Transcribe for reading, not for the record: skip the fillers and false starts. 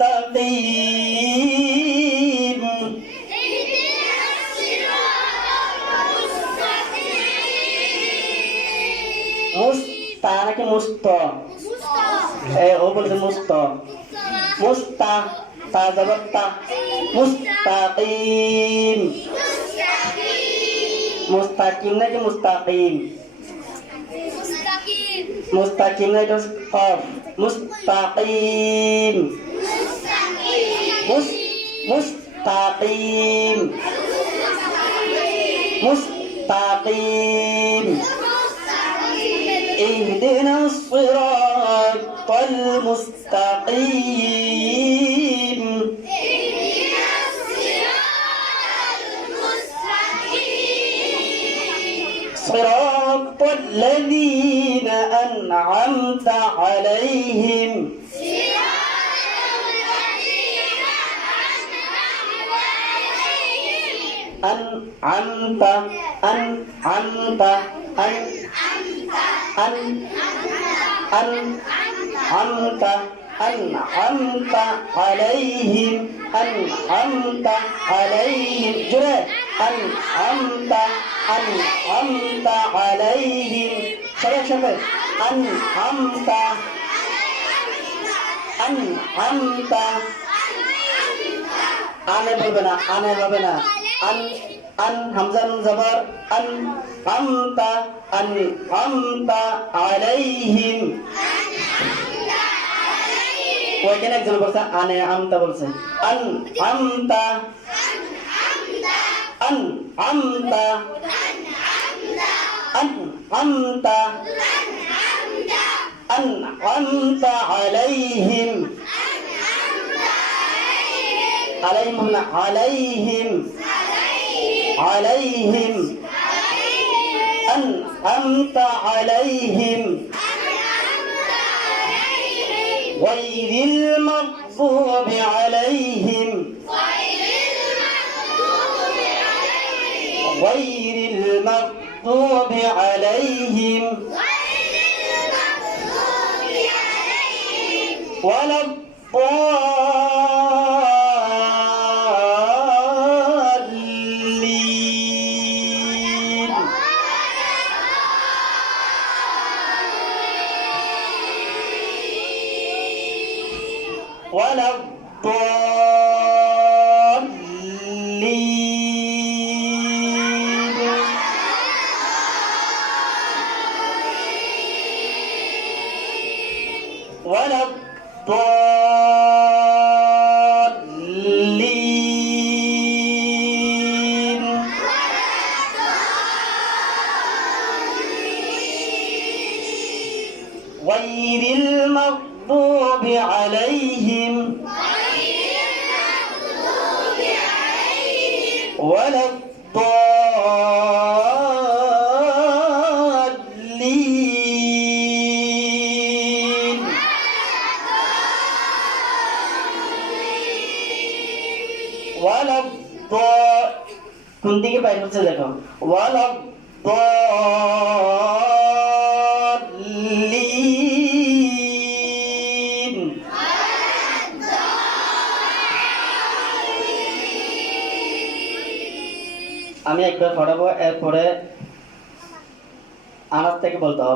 المستقيم মুস্তা নাকি মুস্ত ও বলছে মুস্ত মুস্তা তা জবর তা মুস্তাকিম মুস্তাকিম নাকি মুস্তাকিম মুস্তাকিম নাকি কফ মুস্তাকিম মুস্তাকিম মুস্তাকিম اهدنا الصراط المستقيم صراط الذين أنعمت عليهم أنعمت أنعمت أنعمت أنعمت عليهم أنعمت عليهم جرى أنعمت أنعمت عليهم شباب أنعمت أنعمت أنا ببنا أن همزة زبر أنعمت أنعمت عليهم وين একজন বলছে أنعمت বলছে أنعمت أنعمت أنعمت أنعمت عليهم عليهم عليهم عليهم أنعمت عليهم غير المغضوب عليهم غير المغضوب عليهم ولا الضالين ولا الضالين ولا الضالين غير المغضوب عليهم ولا الضالين ولا কোন দিকে বাইরে হচ্ছে দেখো ওয়ালা الضالين আমি একবার পড়াবো এরপরে আনাজ থেকে বলতে হবে